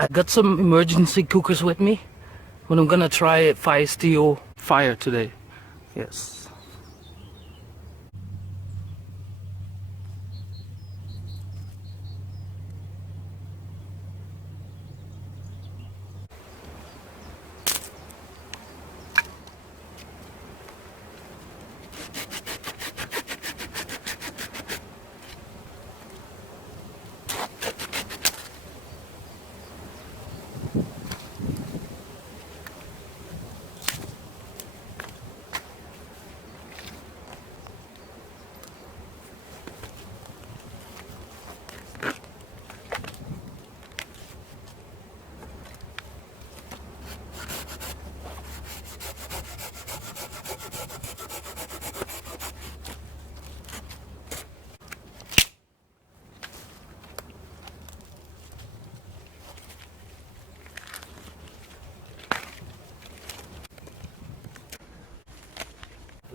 I got some emergency cookers with me, but I'm gonna try Fire Steel Fire today. Yes.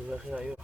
Weg ja, joh.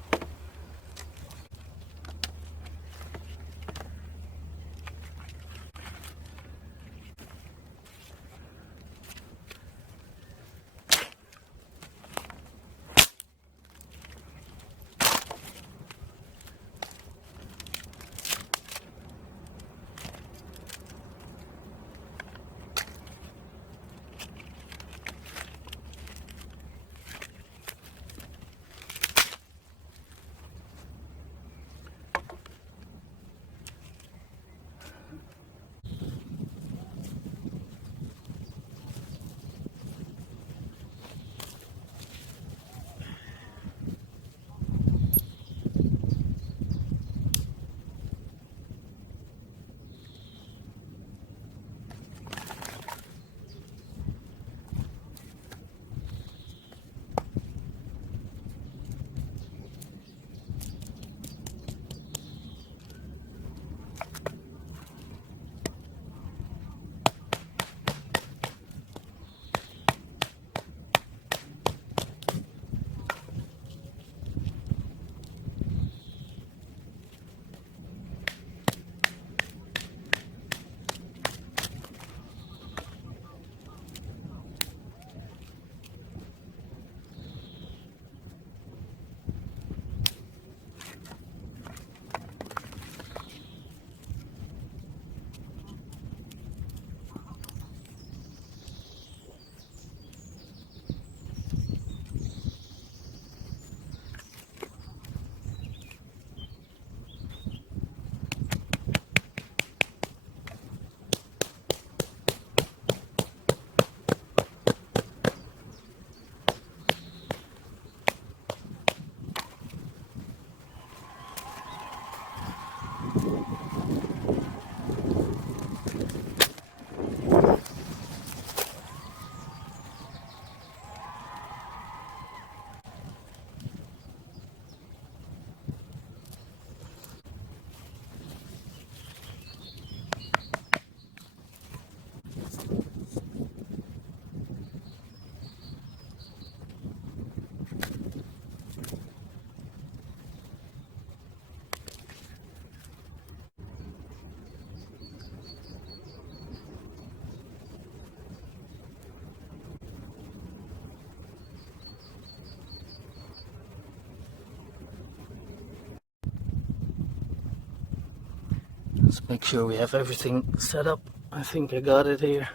Let's make sure we have everything set up. I think I got it here.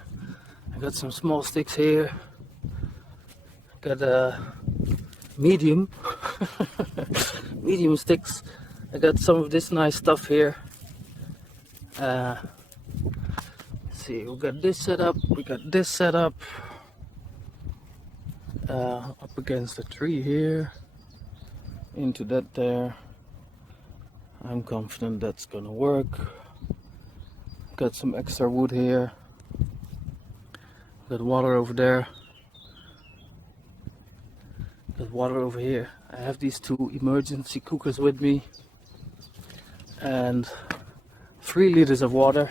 I got some small sticks here. Got a medium, medium sticks. I got some of this nice stuff here. Let's see, we got this set up. We got this set up. Up against the tree here. Into that there. I'm confident that's gonna work. Got some extra wood here. Got water over there. Got water over here. I have these two emergency cookers with me. And 3 liters of water.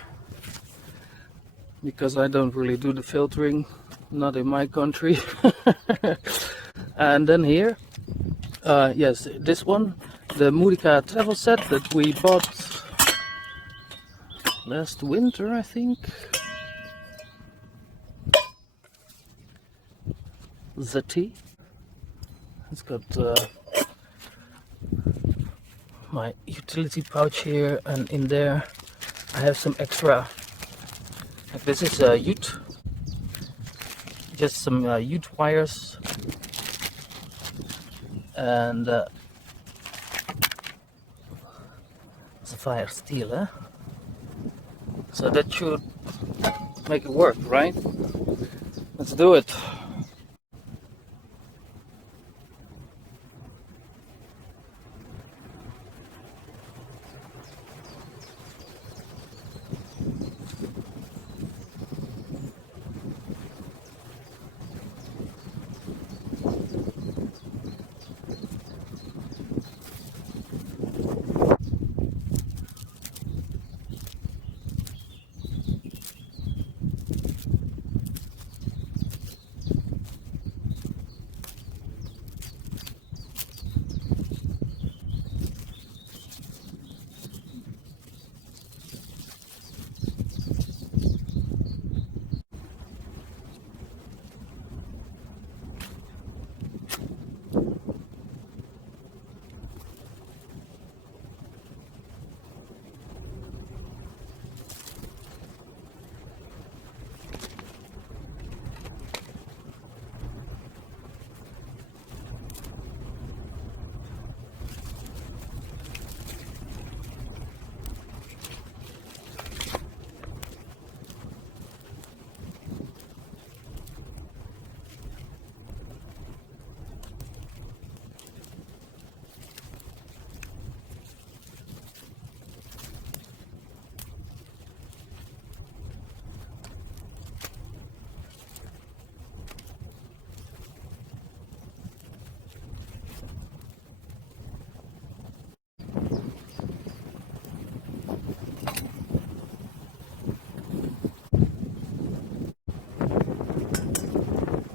Because I don't really do the filtering. Not in my country. And then here. Yes, this one. The Murica travel set that we bought last winter, I think. Zeti. It's got my utility pouch here, and in there I have some extra, like this is a ute, just some ute wires, and sapphire steel, eh? So that should make it work, right? Let's do it.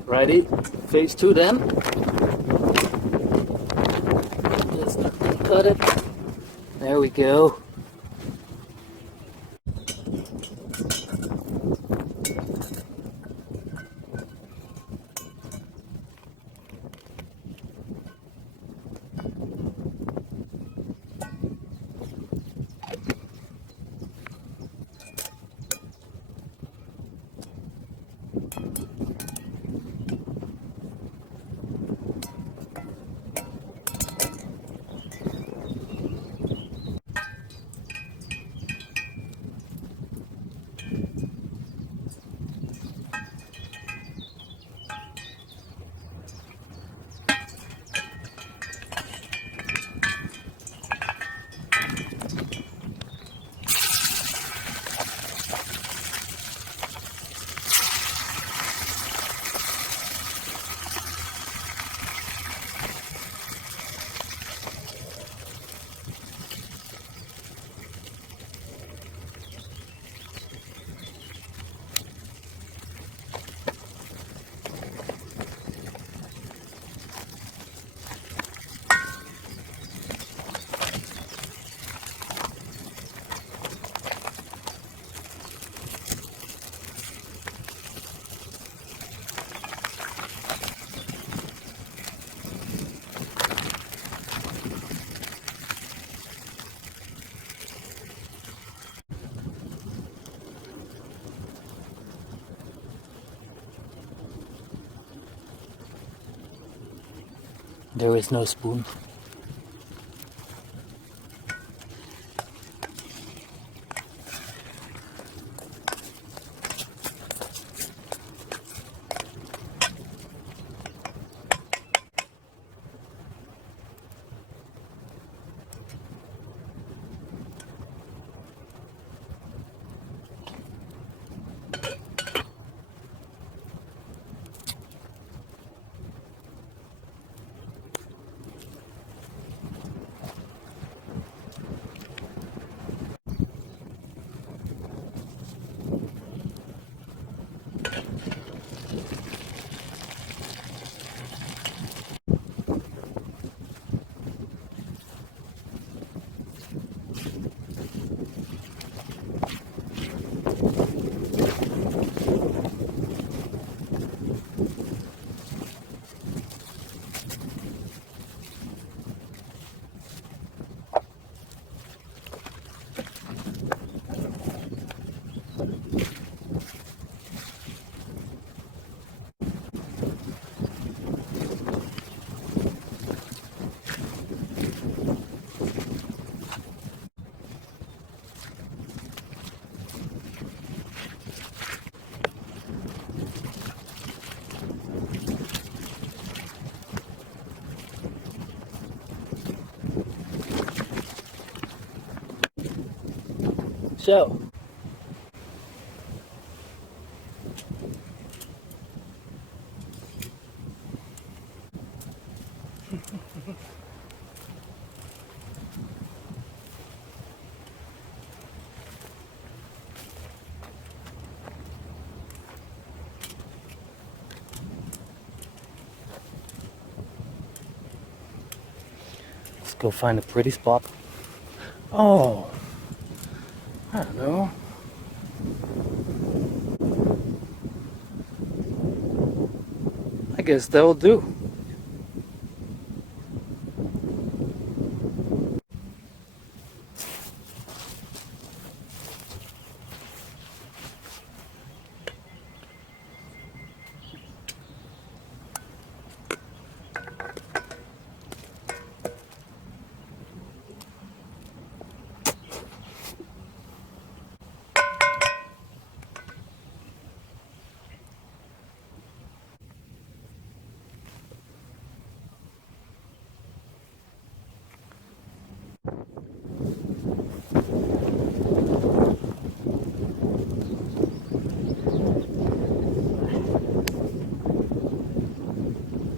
Righty, phase 2 then. Just cut it. There we go. There is no spoon. So. Let's go find a pretty spot. Oh, I don't know. I guess that'll do.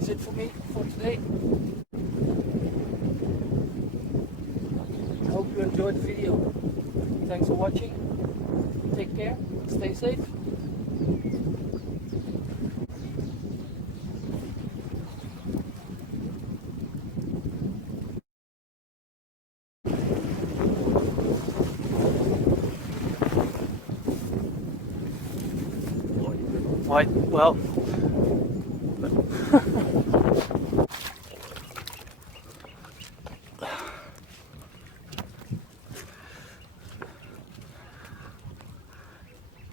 That's it for me for today. I hope you enjoyed the video. Thanks for watching. Take care. Stay safe. Why? Well.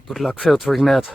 Good luck filtering that.